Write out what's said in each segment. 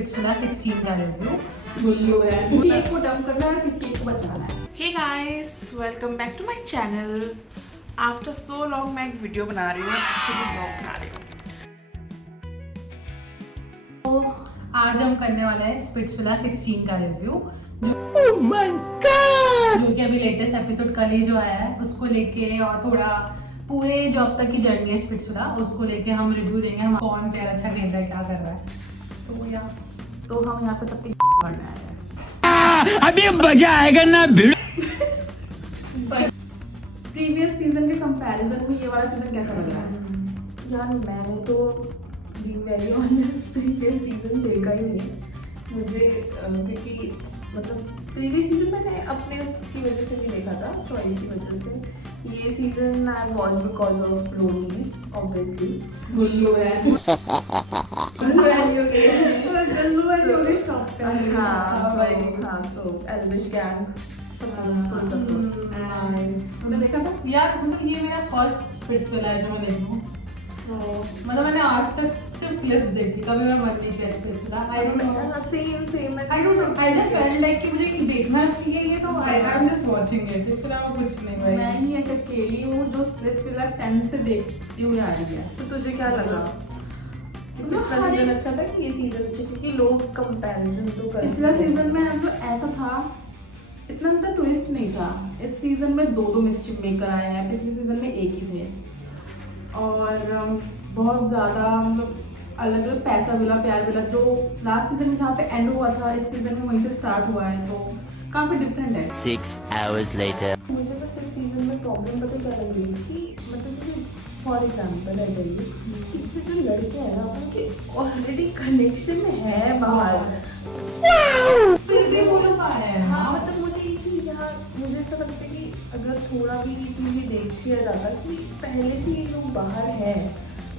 Splitsvilla 16 का review. गुल्लू है, किसी एक को डंप करना है, किसी एक को बचाना है। Hey guys, welcome back to my channel. After so long मैं एक वीडियो बना रही हूँ, एक्चुअली ब्लॉग बना रही हूँ। तो आज हम करने वाले हैं स्प्लिट्सविला 16 का रिव्यू, जो कि अभी लेटेस्ट एपिसोड कल ही जो आया है उसको लेके, और थोड़ा पूरे जो अब तक की जर्नी है स्प्लिट्सविला उसको लेके हम रिव्यू देंगे। हम कौन प्लेयर अच्छा खेल रहा है, क्या कर रहा है। तो हम यहाँ पे सबके करने आए हैं। अभी मजा आएगा ना भिड़। प्रीवियस सीजन के कंपैरिजन में ये वाला सीजन कैसा लग रहा है? यार मैंने तो be very honest previous season देखा ही नहीं मुझे, क्योंकि मतलब प्रीवियस सीजन मैंने अपने उसकी वजह से नहीं देखा था, चॉइस की वजह से। ये season I watch because of loneliness, obviously. Gullu है हाँ, तो एल्विश गैंग मैंने देखा था यार, मतलब ये मेरा फर्स्ट स्प्लिट्सविला है जो मैं देख रही हूँ। मतलब मैंने आज तक सिर्फ क्लिप्स देखी, कभी मेरा मन नहीं किया Splitsvilla. I don't know, same I don't know, I just felt like कि मुझे देखना चाहिए ये, तो I am just watching it, इसके अलावा कुछ नहीं भाई। मैं ही एक अकेली हूँ जो स्प्लिट्सविला 10 से देखती हुई आ रही है। तो तुझे क्या लगा? पिछला सीजन अच्छा था कि ये सीजन अच्छा? क्योंकि लोग कंपैरिजन तो करते हैं। पिछला सीजन में अब ऐसा था, इतना ज़्यादा ट्विस्ट नहीं था। इस सीजन में दो मिस्चिफ मेकर आए हैं, पिछले सीजन में एक ही थे। और बहुत ज़्यादा मतलब अलग अलग पैसा मिला, प्यार मिला, जो लास्ट सीजन में जहाँ पे एंड हुआ था इस सीजन में वहीं से स्टार्ट हुआ है, तो काफ़ी डिफरेंट है। 6 hours later. मुझे बस इस सीजन में प्रॉब्लम पता क्या लग रही थी, मतलब कि फॉर एग्जांपल है कि इससे जो लड़के हैं ना उनके ऑलरेडी कनेक्शन है बाहर, फिर भी वो लोग आ रहे हैं। हाँ मतलब मुझे ये चीज़ यहाँ मुझे ऐसा लगता है कि अगर थोड़ा भी ये चीज़ देख लिया जाता कि पहले से ये लोग बाहर हैं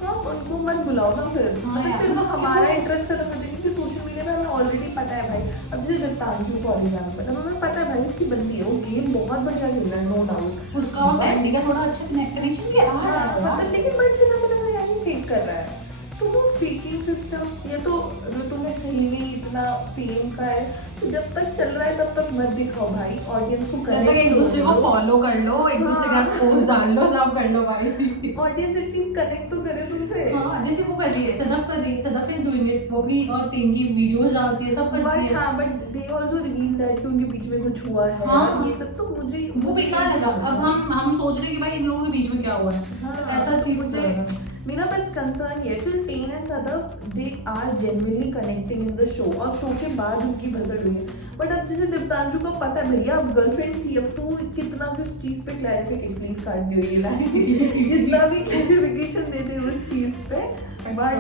तो आप उनको मत बुलाओ ना फिर, मतलब फिर वो हमारा इंटरेस्ट खत्म कर देंगे। क्योंकि सोशल मीडिया में हमें ऑलरेडी पता है भाई, अब जैसे जगतांजू फॉर एग्जाम्पल हमें पता है भाई उसकी बंदी है, वो गेम बहुत बढ़िया खेल रहा है, नो डाउट। उसका और सैंडी का थोड़ा अच्छा कनेक्शन भी आ रहा है, मतलब लेकिन बट फिर हमें यानी फेक कर रहा है, तो वो फेकिंग सिस्टम या तो अगर तुम्हें सही में इतना फेम का है तो जब तक चल रहा है तब तक मत दिखाओ भाई, ऑडियंस को लगभग एक दूसरे को फॉलो कर लो, एक दूसरे का पोस्ट डाल लो, सब कर लो भाई। ऑडियंस एटलीस्ट कनेक्ट तो करे तुमसे। हाँ, जैसे वो कर रही है, सदफ कर रही है, सदफ इज डूइंग इट, वो भी और टीम की वीडियोस डालती है, सब करती है। हाँ but they also reveal that कि उनके बीच में कुछ हुआ है। हाँ, ये सब तो मुझे वो बेकार लगा। अब हम सोच रहे हैं कि भाई इन लोगों के बीच में क्या हुआ है, ऐसा चीज मुझे मेरा बस कंसर्न ये है कि ten and Sadaf they are genuinely connecting in the show, और शो के बाद उनकी भसड़ हुई है। बट अब जैसे देवतांजू को पता है भैया अब गर्लफ्रेंड थी, अब तू कितना भी उस चीज पे क्लैरिफिकेशन प्लीज काट दियो ये लाइन जितना भी क्लैरिफिकेशन देते हैं उस चीज पे, बट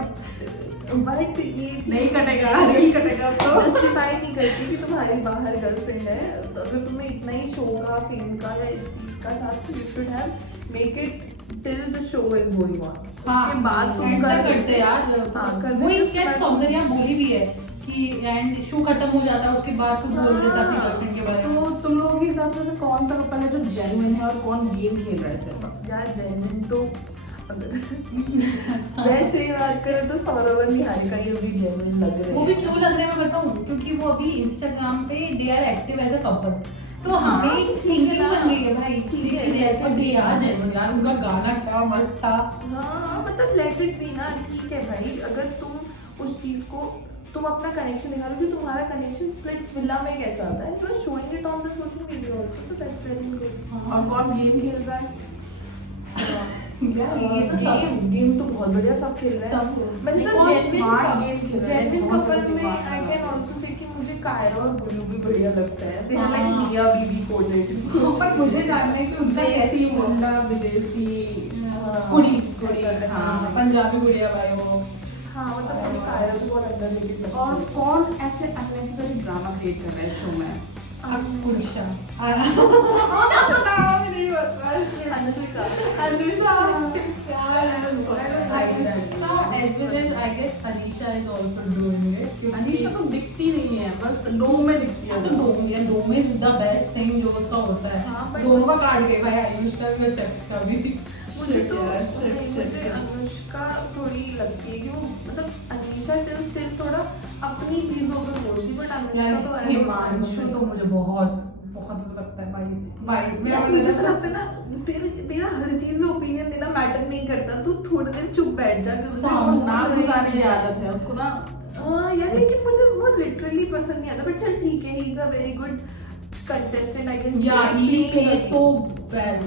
ये नहीं कटेगा तो जस्टिफाई नहीं करती कि तुम्हारी बाहर गर्लफ्रेंड है। तो अगर तुम्हें इतना ही शो का फिल्म का या इस चीज का था तो you should have make it till the show is going on. हाँ, के बाद तुम कर करते यार। हाँ, कर वो देते इसके उसके सौंदर्य बोली भी है कि एंड शो खत्म हो जाता है उसके बाद तू बोल देता अपनी गर्लफ्रेंड के बारे में। तो तुम लोगों के हिसाब से कौन सा कपल है जो जेन्युइन है और कौन गेम खेल रहा है सिर्फ? यार जेन्युइन तो अगर वैसे बात करें तो सौरभ और निहारिका ये भी जेन्युइन लग रहे हैं। वो भी क्यों लग रहे हैं मैं बताऊं, क्योंकि वो अभी इंस्टाग्राम पे they are active as a couple, तो हमें थिंकिंग बन गई है भाई कि दे आर पर दे आर जेन्युइन। यार उनका गाना क्या मस्त था। हाँ मतलब लेट इट बी ना, ठीक है भाई। अगर तुम उस चीज को तुम अपना कनेक्शन दिखा रहे हो कि तुम्हारा कनेक्शन स्प्लिट्सविला में कैसा आता है, तो showing it on the social media also, तो दैट्स वेरी गुड। और कौन गेम खेल रहा है? ये तो गेम तो बहुत बढ़िया सब खेल रहे हैं। मतलब जेन्युइन कपल में आई कैन आल्सो से कि मुझे कायरा और गुल्लू भी बढ़िया लगता है। दे आर लाइक मियां बीवी कोडेड। पर मुझे जानना है कि उनका कैसी मुंडा विदेशी कुड़ी हाँ, पंजाबी गुड़िया भाई वो। हाँ मतलब मुझे कायरा भी बहुत अंडररेटेड लगता है। और कौन ऐसे अननेसेसरी ड्रामा क्रिएट कर रहा है शो में? Anushka as well as I guess Anisha is also doing it. Anisha तो दिखती नहीं है, बस डोम में दिखती है। तो डोम इज द बेस्ट थिंग जो उसका होता है। हाँ, but दोनों का काट दे भाई, आयुष का भी और चक्ष का भी। मुझे तो यार, मुझे अनुष्का थोड़ी लगती है कि वो मतलब अनीशा स्टिल थोड़ा अपनी चीजों पे बोलती, बट यार अनुष्का तो हिमांशु तो मुझे बहुत बहुत लगता है भाई यार मुझे तो लगता है ना तेरा हर चीज में ओपिनियन देना मैटर नहीं करता, तू थोड़ी देर चुप बैठ जा क्योंकि सामने नाक घुसाने की आदत है उसको ना। हाँ यार, लेकिन मुझे वो लिटरली पसंद नहीं आता, बट चल ठीक है, he is a very good contestant I can या ही प्लेज सो वेल,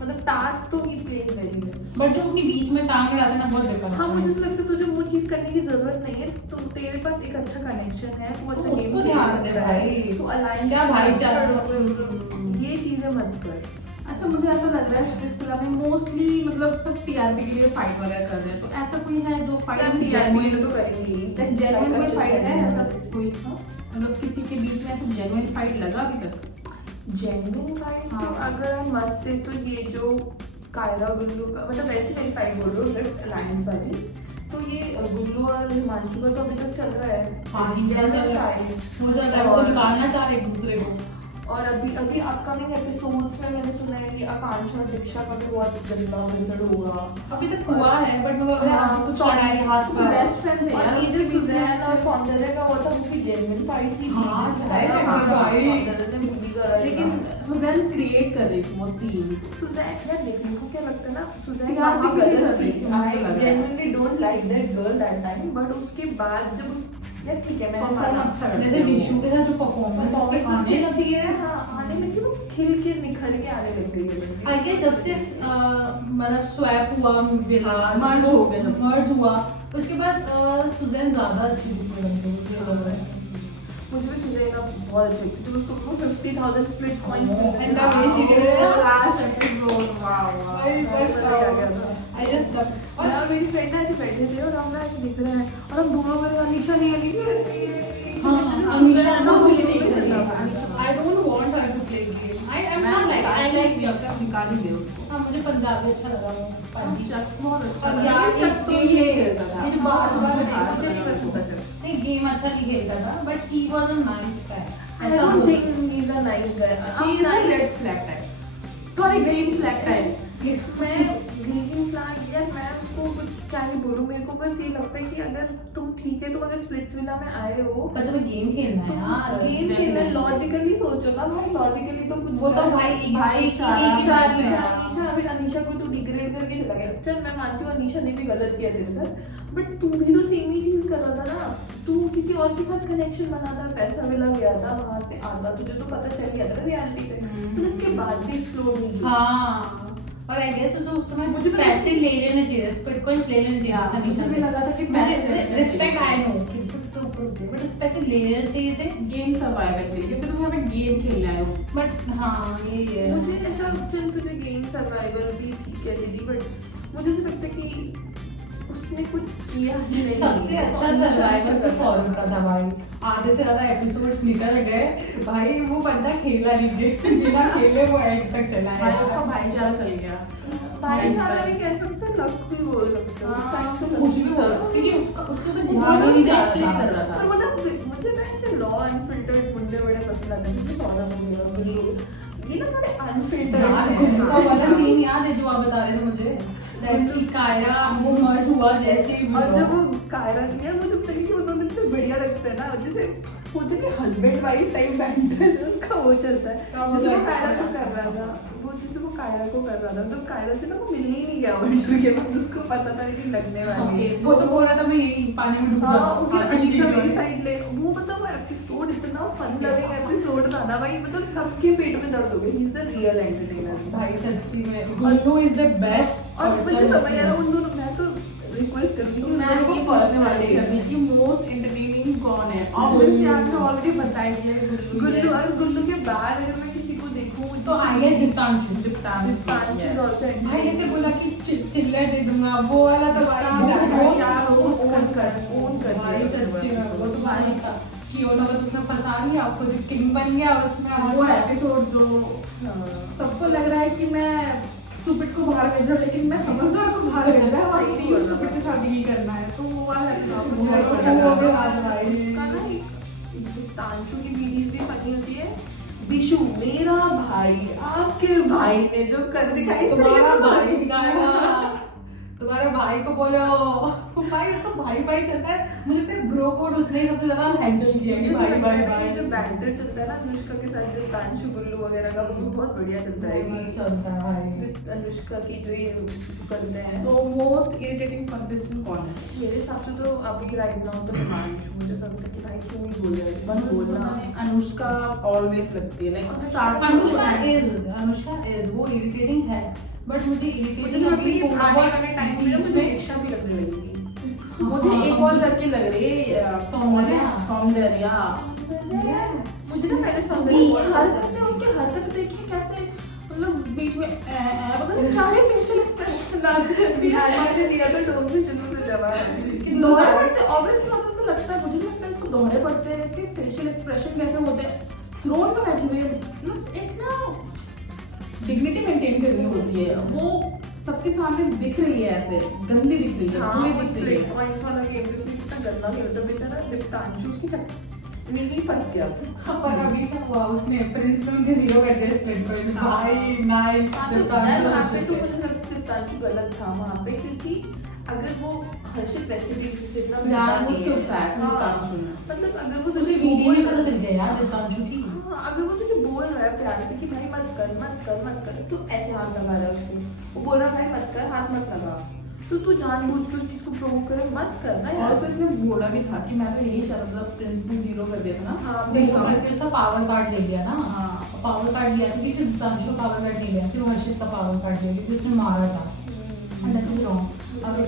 मतलब टास्क तो he plays very well. But जो अपनी बीच में टांग डालते ना बहुत बेकार हाँ मुझे ऐसा लगता है तुझे वो चीज करने की जरूरत नहीं है, तो तेरे पास एक अच्छा कनेक्शन है, तू अच्छा तो गेम उसको खेल ध्यान दे सकता है, भाई। तू अलायंस क्या भाईचारा। ये चीजें मत कर। अच्छा मुझे ऐसा लग रहा है स्प्लिट विला में मोस्टली मतलब सब टीआरपी के लिए फाइट वगैरह कर रहे हैं, तो ऐसा कोई है जो फाइट टीआरपी तो करेंगी, जेन्युइन कोई फाइट है ऐसा कोई, मतलब किसी के बीच में ऐसा जेन्युइन फाइट लगा अभी तक? जेन्युइन फाइट हाँ। अगर हम मस्त से तो ये जो कायरा गुल्लू का, मतलब वैसे नहीं फाइट बोल रही हूँ, लेफ्ट अलायंस वाली, तो ये गुल्लू और हिमांशु का तो अभी तक चल रहा है। हाँ, जेन्युइन फाइट वो चल रहा है, वो तो निकालना चाह रहे एक दूसरे को। और अभी अपकमिंग एपिसोड्स में मैंने सुना है कि आकांक्षा और दीक्षा का भी बहुत गंदा रिजल्ट होगा। अभी तक हुआ है बट मुझे हाँ, कुछ चढ़ाई हाथ पर। बेस्ट फ्रेंड थे और यार। ये जो सुजैन और सौंदर्य का वो था, उसकी जेन्युइन फाइट थी। हाँ, जिसमें है, हाँ, भाई। सौंदर्य ने बुद्धि करा है। लेकिन सुजैन क्रिएट कर रही थी वो सीन। सुजैन यार देखने को क्या लगता है ना, सुजैन यार, वहाँ भी गलत गलत थी। थी, मुझे I लग रहा है। genuinely don't like that girl that time, but उसके बाद जब उस यार ठीक है मैंने Perform माना, अच्छा करती जैसे है वो। विशु के साथ जो परफॉर्मेंस उसके आने लगी अच्छी है, हाँ आने लगी, वो खिल के निखर के आने लग गई है। आई गेस जब से मतलब स्वैप हुआ विला Merge हो गया जब। मर्ज हुआ उसके बाद सुजैन ज्यादा अच्छी दिखने लग गई मुझे लग रहा है। मुझे भी सुजैन का बहुत अच्छा लगता है, जब उसको वो 50,000 split coins And the way she did it. Last episode wow I just love और यार मेरी फ्रेंड ऐसे बैठे थे और हम ना ऐसे दिख रहे हैं और हम दोनों में अनीशा नहीं अनीशा no, no, she नहीं चल रहा था। I don't want her to play game. I'm not like I like Jux. निकाल ही दे उसको। हाँ मुझे पंजाबी अच्छा लगा वो पंजाबी। चक्स बहुत अच्छा और था। यार लेकिन चक्स तो ये खेलता था। ये जो बार-बार मुझे नहीं पसंद था। नहीं गेम अच्छा नहीं खेलता था but he was a nice guy. I don't think he's a nice guy. He is a red flag type. Sorry, green flag type. मैं ग्रीन फ्लैग यार मैं उसको कुछ क्या ही बोलूं, मेरे को बस ये लगता है कि अगर तुम ठीक है, तुम अगर स्प्लिट्स विला में आए हो पर तुम्हें गेम खेलना है यार। गेम खेलना लॉजिकली सोचो ना भाई, लॉजिकली तो कुछ वो तो भाई एक भाईचारा, एक अनीशा अभी अनीशा को तू डिग्रेड करके चला गया। चल मैं मानती हूँ अनीशा ने भी गलत किया तेरे साथ, बट तू भी तो सेम ही चीज कर रहा था ना, तू किसी और के साथ कनेक्शन बनाता, पैसा मिला गया था, वहां से आता, तुझे तो पता चल गया था ना रियलिटी से, तो उसके बाद भी एक्सप्लोर नहीं किया। हाँ और आई गेस उस समय मुझे मुझे पैसे ले लेने चाहिए, स्क्विड कॉइंस ले लेने चाहिए। हाँ, मुझे भी लगा था कि मुझे पैसे ले लेने रिस्पेक्ट चाहिए। आई नो कि इससे ऊपर होते बट उस पैसे ले लेने चाहिए थे। गेम सर्वाइवल के लिए, क्योंकि तुम यहाँ पे गेम खेलने आए हो। बट हाँ ये है मुझे ऐसा चल तुझे गेम सर्वाइवल भी ठीक है दीदी, बट मुझे ऐसा लगता है कि उसने कुछ किया ही नहीं। सबसे अच्छा सर्वाइवल तो सौरभ का था भाई। आधे से ज्यादा एपिसोड्स निकल गए भाई, वो बंदा खेला नहीं गेम, बिना खेले वो एंड तक चला भाई उसका है। भाईचारा चल गया। भाईचारा भी कह सकते हैं, लक भी बोल सकते हैं। हाँ, Time तो कुछ भी लगता बोलो है। क्योंकि उसके ऊपर वो ध्यान ही नहीं जा play रहा कर था। रहा था। पर मतलब मुझे ना ऐसे रॉ अनफिल्टर्ड मुंडे बड़े पसंद आते हैं, जैसे सौरभ हो गया, गुल्लू, ये ना थोड़े यार अनफिल्टर्ड गुल्लू का वाला सीन याद है जो आप बता रहे थे मुझे, दैट कि कायरा वो मर्ज हुआ जैसे ही और जब वो कायरा किया, मुझे पता नहीं कि वो दोनों इतने बढ़िया लगते हैं ना, जैसे होते कि हस्बैंड वाइफ टाइप बैंटर उनका वो चलता है। जैसे वो कायरा को कर रहा था, वो जैसे वो कायरा को कर रहा था, तो कायरा से ना वो मिलने ही नहीं गया वर्षों के बाद, उसको पता था कि लगने वाली है। वो तो बोल रहा था मैं यही पानी में डूब हाँ, जाऊँ। वो कि अनीशा मेरी साइड ले, वो मतलब वो एपिसोड इतना फन लविंग एपिसोड था ना भाई, मतलब सबके पेट में दर्द हो गया। He is the real entertainer भाई सच्ची में गुल्लू इज द बेस्ट। और मुझे समझ आ रहा उन दोनों, मैं तो रिक्वेस्ट करूंगी कि उन मैं दोनों ये को पूछने वाली पर्सनली थी कि मोस्ट एंटरटेनिंग कौन है? ऑब्वियसली आपने ऑलरेडी बता ही दिया कि गुल्लू, और गुल्लू के बाद अगर मैं किसी को देखूं तो आगे दीप्तांशु। दीप्तांशु is also भाई ऐसे बोला कि चिल्लर दे दूंगा वो वाला तो हाँ, यार, वो roast own कर भाई दिया। सच्ची में वो तो भाई था कि वो लोग उसने फंसा लिया, खुद किंग बन गया उसमें। वो एपिसोड जो सबको लग रहा है कि मैं स्टूपिड को बाहर भेज रहा हूँ, लेकिन मैं समझदार को बाहर भेज रहा हूँ, और टीम स्टूपिड के साथ नहीं करना है, तो वो वाला एपिसोड मुझे अच्छा लगा। उसका ना एक दीप्तांशु की वीडियोस भी फनी होती है, दिशु मेरा भाई आपके भाई ने जो कर दिखाई तुम्हारा भाई दिखाएगा, तुम्हारे भाई को बोलो भाई, इसको भाई भाई चलता है। मुझे तो ब्रो कोड उसने ही सबसे ज्यादा हैंडल किया कि भाई भाई भाई। जो बैंटर चलता है ना अनुष्का के साथ, जो तानशु गुल्लू वगैरह का, वो भी बहुत बढ़िया चलता है मस्त चलता है भाई। अनुष्का की जो ये करते हैं। तो मोस्ट इरिटेटिंग कंटेस्टेंट कौन है? मेरे हिसाब से तो अभी राइट नाउ तो हिमांशु, मुझे सब लगता है कि भाई क्यों नहीं बोल रहे, बस बोलना। अनुष्का ऑलवेज लगती है, लाइक स्टार्ट अनुष्का इज वो इरिटेटिंग है, बट मुझे मुझे इरिटेटिंग अभी अभी आने वाले टाइम में मुझे दीक्षा भी लगने लगेगी। मुझे एक और लड़की लग रही है सौंदर्या। मुझे ना पहले हरकतें, उसकी हरकत देखिए कैसे, मतलब बीच में पता नहीं क्या है, फेशियल एक्सप्रेशन डालती रहती है। मैंने दिया था टोन से शुरू से जवाब। दोहरे पड़ते, ऑब्वियसली मतलब से लगता है, मुझे भी लगता है इसको दोहरे पड़ते हैं, इसके फेशियल एक्सप्रेशन कैसे होते हैं। थ्रोन में बैठी हुई है, मतलब एक ना डिग्निटी मेंटेन करनी होती है, वो सबके सामने दिख रही है, ऐसे गंदी दिख रही है, हाँ, पूरी उस दिख रही प्लेट है। पॉइंट्स वाला गेम में उसने कितना गंदा खेला था बेचारा दिप्तांशु, उसकी चक्कर में ही फंस गया। पर अभी तक हुआ उसने प्रिंस में उनके 0 कर दिया स्प्लिट पॉइंट। भाई नाइस। हाँ, तो वहाँ पे तो मुझे लगता है दिप्तांशु गलत था वहाँ पे, क्योंकि अगर वो हर्षित वैसे भी जितना जानबूझ के उकसाया था हाँ, दिप्तांशु ने। मतलब अगर वो तुझे तुझे वीडियो में पता चल गया यार दिप्तांशु की। हाँ, अगर वो तुझे बोल रहा है प्यार से कि भाई मत कर मत कर मत कर, तो ऐसे हाथ लगा रहा है उसको, वो बोल रहा है भाई मत कर, हाथ मत लगा, तो तू जानबूझ के उस चीज को प्रोवोक करे, मत करना और यार। फिर इसने बोला भी था कि मैं तो यही चाहता था, प्रिंस ने 0 कर दिया था ना। हाँ, वो करके उसका पावर कार्ड ले लिया ना। हाँ। पावर कार्ड लिया क्योंकि सिर्फ दिप्तांशु का पावर कार्ड नहीं लिया, सिर्फ हर्षित का पावर कार्ड लिया क्योंकि उसने मारा था। And that is wrong। अभी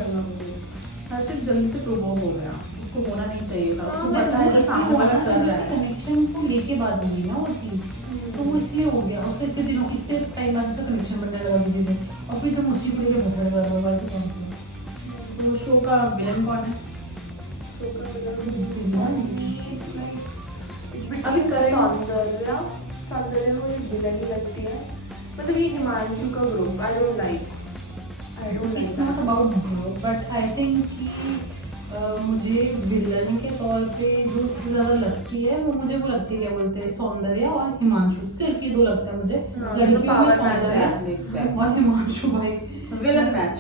हर्षित जल्दी से प्रोवोक हो गया, उसको होना नहीं चाहिए था, उसको But पता है कि सामने वाला कर रहा है। कनेक्शन को लेके बात हुई ना वो चीज, तो वो इसलिए हो गया। और फिर इतने दिनों इतने टाइम बाद उसका कनेक्शन बनने लगा किसी से, और फिर तुम उसी को लेके भसड़ कर रहे हो कि कौन तो शो का विलन कौन है? अभी सौंदर्या को एक विलन ही लगती है, मतलब ये हिमांशु का group I don't like it's not about growth, but I think कि मुझे विलन के तौर पे जो सबसे ज्यादा लगती है वो लगती है, क्या बोलते हैं, सौंदर्या और हिमांशु। सिर्फ ये 2 लगता है मुझे। हाँ, लड़कियों तो में power match सौंदर्या है। और हिमांशु भाई। Villain match.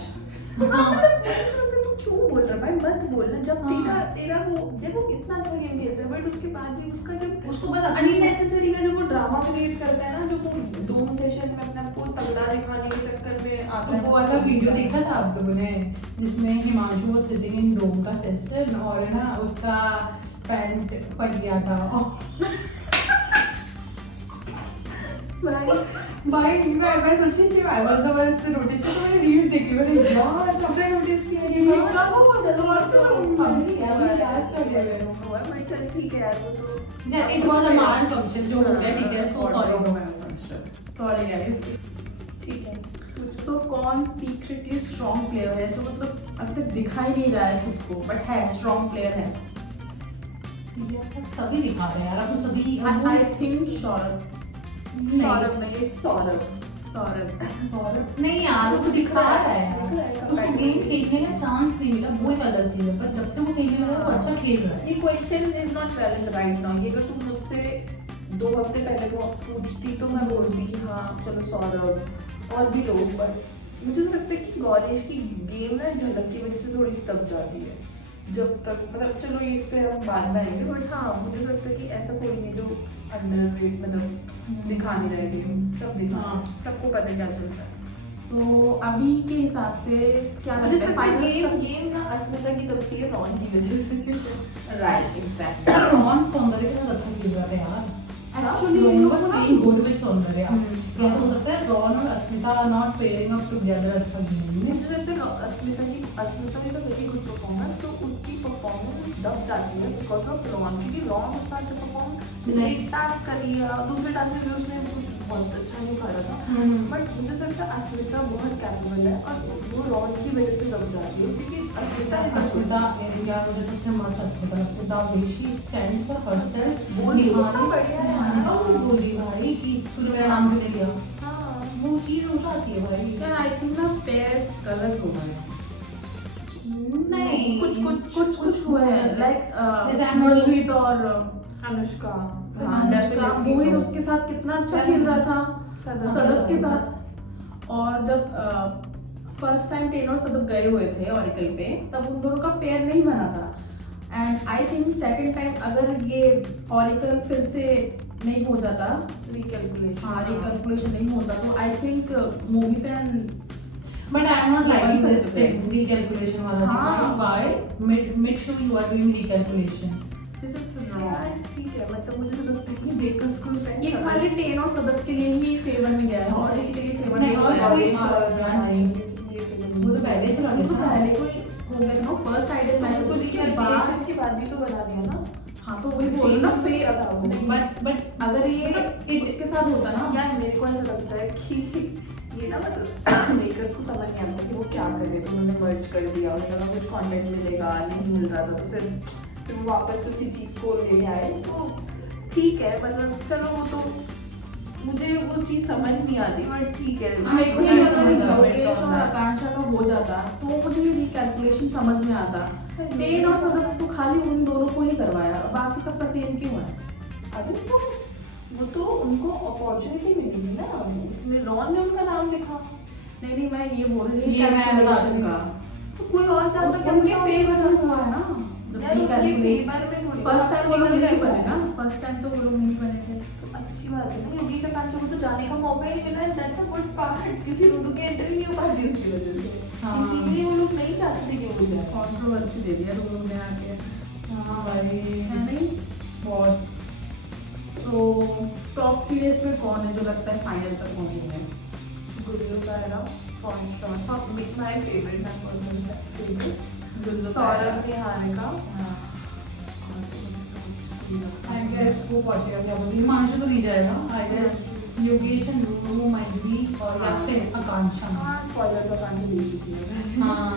क्यों बोल रहा है भाई, मत बोलना। जब हाँ। तेरा वो देखो कितना अच्छा गेम खेलता है, बट उसके बाद भी उसका जब उसको बस अननेसेसरी का जो वो ड्रामा क्रिएट करता है ना, जो वो डोम सेशन में अपने आप को तगड़ा दिखाने के चक्कर में आता तो है। वो वाला वीडियो देखा था आप लोगों ने जिसमें हिमांशु वो सिटिंग इन डोम का सेशन और है ना उसका पैंट फट गया था। भाई मैं सच्ची से आई वाज द वन इसने नोटिस किया, तो मैंने रील्स देखी, मैंने यार सबने नोटिस किया ये हाँ, अभी लास्ट हो गया भाई चल ठीक है यार, वो तो इट वाज अ मान फंक्शन जो हो गया, ठीक है, सो सॉरी गाइस। ठीक है। तो कौन सीक्रेटली स्ट्रॉन्ग प्लेयर है जो मतलब अब तक दिखा ही नहीं रहा है खुद को, बट है स्ट्रॉन्ग प्लेयर है? सभी दिखा रहे हैं यार, अब तो सभी आई थिंक सौरभ। सौरभ नहीं, सौरभ सौरभ नहीं यार, वो तो दिखा रहा है यार, उसको गेम खेलने का चांस नहीं मिला, वो एक अलग चीज है, पर जब से वो खेलने लगा वो अच्छा खेल रहा है। ये question is not valid right now. ये अगर तुम मुझसे 2 हफ्ते पहले को पूछती तो मैं बोलती कि हाँ चलो सौरभ और भी लोग, बट मुझे लगता है कि गौरीश की गेम ना झलक की वजह से थोड़ी सी दब जाती है। जब तक मतलब चलो ये इस पे हम बाद में आएंगे, बट हाँ मुझे लगता है कि ऐसा कोई नहीं जो अंडररेट मतलब दिखा नहीं रहे गेम, सब दिखा, सबको पता है क्या चलता है। तो अभी के हिसाब से क्या मुझे लगता है लगता है गेम ना अस्मिता की दबती है रॉन की वजह से। Right exactly. रॉन सौंदर्य के साथ अच्छा खेल रहा है यार, एक्चुअली Ron इन was लोगों playing को good with सौंदर्य। हम्म। क्या हो सकता है रॉन और अस्मिता नॉट पेयरिंग अप टुगेदर अच्छा गेम में। मुझे लगता है अस्मिता ने तो वेरी गुड परफॉर्मेंस, तो उसकी परफॉर्मेंस दब जाती है बिकॉज ऑफ रॉन, क्योंकि रॉन उतना अच्छा परफॉर्म नहीं। एक टास्क कर लिया, दूसरे टास्क में भी उसने कुछ बहुत अच्छा नहीं कर रहा था, बट मुझे लगता है अस्मिता बहुत कैपेबल है और वो रॉन की वजह से दब जाती है, क्योंकि अस्मिता अस्मिता यार मुझे सबसे मस्त अस्मिता लगती है, way she stand for herself. बोल भी कितना बढ़िया है। निहारिका को बोली भाई कि तूने मेरा नाम क्यों नहीं लिया, हाँ वो चीज हो जाती है भाई। आई थिंक ना पेयर्स गलत हो गए। नहीं कुछ हुआ है लाइक जैसे I'm not- मोहित और अनुष्का अनुष्का मोहित उसके साथ कितना अच्छा खेल रहा था सदफ के साथ। और जब फर्स्ट टाइम टेन और सदफ गए हुए थे ऑरिकल पे तब उन दोनों का पेयर नहीं बना था and I think second time अगर ये ऑरिकल फिर से नहीं हो जाता रिकैलकुलेशन नहीं होता तो I think Mohit and But I'm not liking One this second. recalculation वाला हाँ. thing. Why? Mid show you are doing recalculation. This is यार रॉन्ग। ठीक है, मतलब मुझे तो लगता है कि बेकर स्कूल ये खाली टेन और सदफ के लिए ही फेवर में गया है और इसके लिए फेवर नहीं, नहीं और गया कोई- है। वो तो पहले ही चला वो तो गया था। पहले कोई हो गया था ना फर्स्ट आइडियल मैच तो उसके बाद रिकैलकुलेशन के बाद भी तो बना दिया ना। हाँ तो वही बोल ना Change फेवर था वो। नहीं But अगर ये इसके साथ होता ना यार मेरे को ऐसा लगता है कि ये ना मतलब मेकर्स को समझ नहीं आता कि वो क्या करे, तो उन्होंने मर्ज कर दिया, उन्हें लगा कुछ कंटेंट मिलेगा, नहीं मिल रहा था तो फिर वो वापस से उसी चीज़ को लेने आए। तो ठीक है, मतलब चलो वो तो मुझे वो चीज़ समझ नहीं आती बट ठीक है। मेरे को नहीं ये समझ अगर आता, योगेश और आकांक्षा का हो जाता तो मुझे रिकैलकुलेशन समझ में आता। टेन और सदफ तो खाली उन दोनों को ही करवाया बाकी सबका सेम क्यों है? अरे तो वो तो उनको अपॉर्चुनिटी मिली थी ना, उसमें रॉन ने उनका नाम लिखा। नहीं मैं ये बोल रही हूँ ये मैं recalculation बता का तो कोई और चाहता तो उनके फेवर में हुआ है ना यार उनके फेवर में थोड़ी फर्स्ट टाइम वो लोग निकल नहीं गए बने ना फर्स्ट टाइम तो वो लोग नहीं बने थे। तो अच्छी बात है ना, योगेश आकांक्षा को तो जाने का मौका ही मिला है, दैट्स अ गुड पार्ट, क्योंकि रुडू की एंट्री नहीं हो पाती उसकी वजह से। हाँ। इसीलिए वो लोग नहीं चाहते थे कि वो जाए। कंट्रोवर्सी दे दिया रूम में आके हाँ भाई है नहीं बहुत। तो टॉप की लिस्ट में कौन है जो लगता है फाइनल तक पहुंचेंगे? गुल्लू का है ना कॉन्स्टेंट, हाँ माय फेवरेट है गुल्लू का सौरभ है। निहारिका। I guess वो पहुंचेगा क्या बोलती है हिमांशु तो नहीं जाएगा I guess Yogesh and Ruru माइडी और या फिर आकांक्षा। हाँ स्पॉइलर का कांड दे चुकी है। हाँ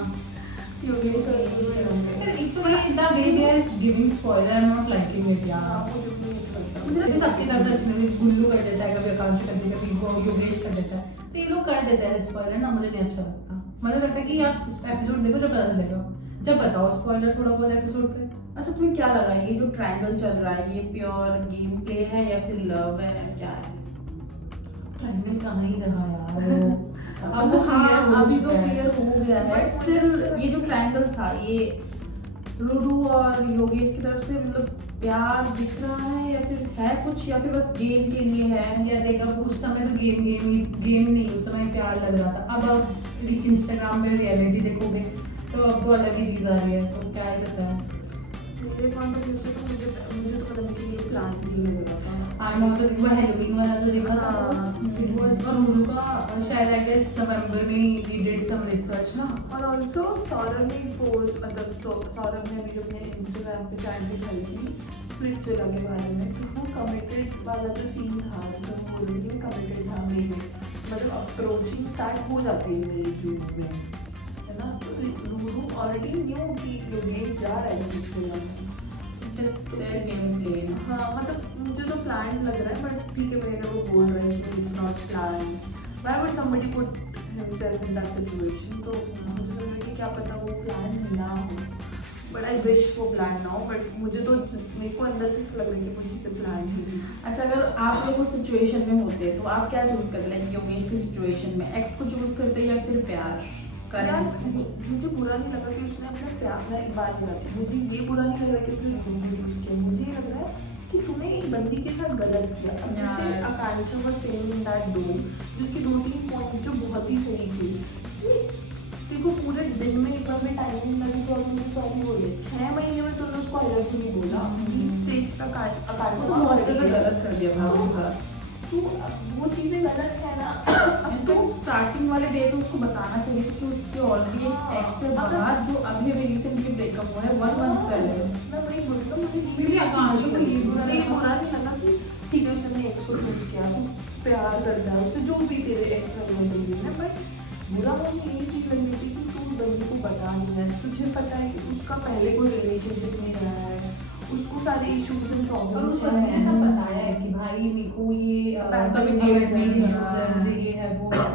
योगेश तो यही होंगे। एक तो भाई the way they are giving spoiler I'm not liking it हाँ यार। मुझे भी नहीं लगता। मुझे जैसे सबकी तरफ से अच्छी गुल्लू कर देता है कभी आकांक्षा कर देता है कभी वो योगेश कर देता है तो ये लोग कर देते हैं स्पॉइलर ना मुझे नहीं अच्छा लगता। मुझे लगता है कि आप एपिसोड देखो जब पता चलेगा जब बताओ स्पॉइलर थोड़ा बहुत एपिसोड पे। अच्छा तुम्हें क्या लगा ये जो ट्रायंगल चल रहा है ये प्योर गेम प्ले है या फिर लव है क्या है? ट्रायंगल कहाँ ही रहा यार वो अब वो हाँ clear हो अभी तो चुका है। क्लियर हो गया है But स्टिल ये जो ट्रायंगल था ये रुडू और योगेश की तरफ से मतलब प्यार दिख रहा है या फिर है कुछ या फिर बस गेम के लिए है? या देखा उस समय तो गेम नहीं उस समय प्यार लग रहा था अब इंस्टाग्राम में रियलिटी देखोगे तो अब तो अलग ही चीज आ रही है तो क्या ही पता है। मेरे पॉइंट ऑफ व्यू से तो मुझे तो पता नहीं कि ये प्लान भी लग रहा था। आई नो तो वो हेलोवीन वाला जो देखा था हाँ। इट वाज और रुरू का शायद आई गेस नवंबर में ही डिड सम रिसर्च ना। और ऑल्सो सौरभ ने पोस्ट मतलब सौरभ ने अभी अपने इंस्टाग्राम पे चैट भी करी थी स्प्लिट चिला के बारे में, तो वो कमिटेड वाला जो सीन था जैसे बोल रही थी कमिटेड था मे में मतलब अप्रोचिंग स्टार्ट हो जाती है मई जून में है ना। तो रूरू ऑलरेडी न्यू कि योगेश जा रहा है बीच में। गेम प्ले हाँ मतलब मुझे तो प्लान लग रहा है बट ठीक है मेरे वो बोल रहे हैं कि it's not plan why would somebody put himself in that situation. तो मुझे लग रहा है कि क्या पता वो प्लान ना हो बट आई विश वो प्लान ना हो बट मुझे तो मेरे को अंदर से लग रहा है कि मुझे से प्लान ही। अच्छा अगर आप लोग उस सिचुएशन में होते तो आप क्या चूज करते लाइक योगेश की सिचुएशन में एक्स को चूज करते या फिर प्यार यार करें? मुझे बुरा नहीं लगा कि उसने अपना प्यार में एक बात बताई, मुझे ये बुरा नहीं लग रहा कि उसने घूमने यूज किया, मुझे ये लग रहा है कि तूने एक बंदी के साथ गलत किया। अब जैसे यार। आकांक्षा और सेम इन दैट डू जिसकी 2-3 पॉइंट जो बहुत ही सही थी देखो पूरे दिन में एक बार में टाइमिंग लगी तो अब मुझे सॉरी बोले 6 महीने में तूने उसको आई लव यू नहीं बोला एक स्टेज पर आकांक्षा बहुत गलत कर दिया भाभी के साथ। तो वो चीज़ें गलत है ना। तो स्टार्टिंग वाले डे पे उसको बताना चाहिए कि उसके ऑलरेडी एक्स से बाहर जो अभी अभी रिसेंटली ब्रेकअप हुआ है 1 मंथ पहले। मैं वही बोल रहा हूँ मुझे क्योंकि आकांक्षा को ये बुरा ये लगा। बुरा नहीं लगा कि ठीक है उसने अपने एक्स को चूज किया तो प्यार करता है उससे जो भी तेरे एक्स में बोल है बट बुरा मुझे ये चीज़ लग रही थी कि तू बंदी को बता नहीं है, तुझे पता है कि उसका पहले कोई रिलेशनशिप नहीं रहा है, उसको सारे इश्यूज एंड और प्रॉब्लम्स उसको अपने साथ बताया है कि भाई मेरे को ये कभी डेट डेट नहीं नहीं है है। ये है वो है।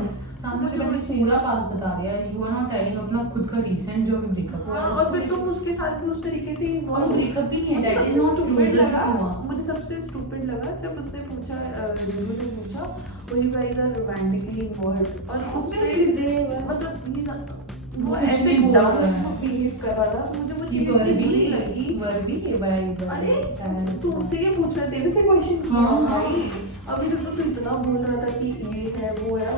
सामने से मैंने पूरा बात बता दिया, यू आर नॉट टेलिंग अपना खुद का रीसेंट जो ब्रेकअप हुआ। हाँ, और फिर तुम उसके साथ भी उस तरीके से और ब्रेकअप भी नहीं है, दैट इज नॉट स्टूपिड लगा। हुआ। मुझे सबसे स्टूपिड लगा जब उसने पूछा, रेनू ने पूछा, "Oh, you guys are romantically involved?" और Obviously they were. मतलब वो कुछ ऐसे भी बोल डाउन रहा है। बिहेव कर रहा था, मुझे वो ये चीज़ इतनी बुरी लगी। अरे तू उससे क्या पूछ रहा है, तेरे से क्वेश्चन किया हाँ। भाई। अभी तक तो तू इतना बोल रहा था कि ये है वो है,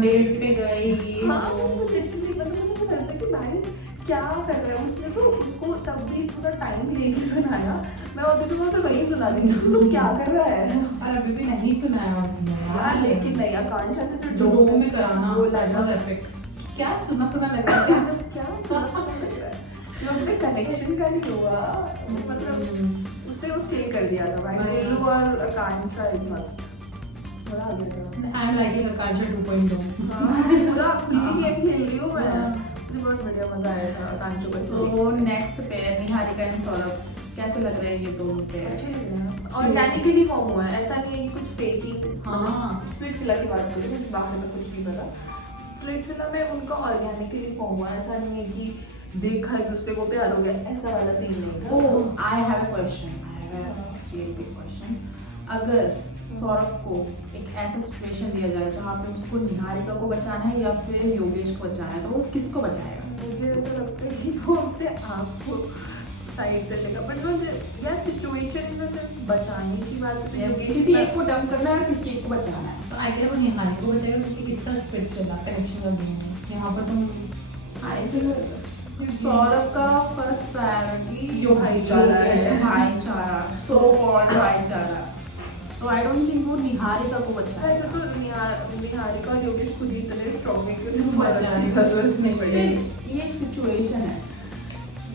डेट पे गए ये हाँ, वो literally मतलब मुझे लगता है कि भाई क्या कर रहा है। उसने तो उसको तब भी थोड़ा टाइम लेके सुनाया, मैं अभी तो उसे वही सुना रही हूँ, तू क्या कर रहा है। और अभी भी नहीं सुनाया उसने हाँ, लेकिन नहीं, आकांक्षा ने जो डोगो में कराना वो that लगा was epic। क्या सुना सुना लग रहा है क्या? क्या सुना लग रहा है, लोग में कनेक्शन का नहीं हुआ, मतलब उसने वो किल कर दिया था भाई। गुल्लू और आकांक्षा इज मस्त, बड़ा आ गया था। आई एम लाइकिंग आकांक्षा 2.0। हाँ, पूरा खुली गेम खेल रही हूँ मैं, मुझे बहुत बढ़िया मजा आया था आकांक्षा को। तो next pair Niharika and Saurabh, कैसे लग रहे हैं ये दोनों पेयर? अच्छे लग रहे हैं, ऑर्गेनिकली फॉर्म हुआ है, ऐसा नहीं है कि कुछ फेकिंग। हाँ। स्प्लिट्सविला की बात करूँ, मुझे बाहर में कुछ नहीं पता। स्प्लिट्सविला में उनका ऑर्गेनिकली फॉर्म हुआ है, ऐसा नहीं है कि देखा एक दूसरे को प्यार हो गया, ऐसा वाला सीन नहीं था। Oh, I have a question. I have a really big question. अगर सौरभ को एक ऐसा सिचुएशन दिया जाए जहाँ पे उसको निहारिका को बचाना है या फिर योगेश को बचाना है, तो वो किसको बचाएगा? मुझे ऐसा लगता है कि वो अपने आप को साइड कर लेगा, बट वो यार सिचुएशन इन द सेंस बचाने की बात है, किसी एक को डंप करना है और किसी एक को बचाना है। तो आई गेस वो निहारिका को बचाएगा क्योंकि इट्स अ स्पिरिचुअल कनेक्शन का गेम है। यहाँ पर तुम आई थिंक सौरभ का फर्स्ट प्रायोरिटी जो भाईचारा है। भाईचारा, सो कॉल्ड भाईचारा। तो आई डोंट थिंक वो निहारिका को ऐसा बचाएगा। तो निहारिका और योगेश खुद ही इतने स्ट्रॉन्ग है कि उन्हें बचाने सौरभ की की जरूरत नहीं पड़ेगी। ये एक सिचुएशन है,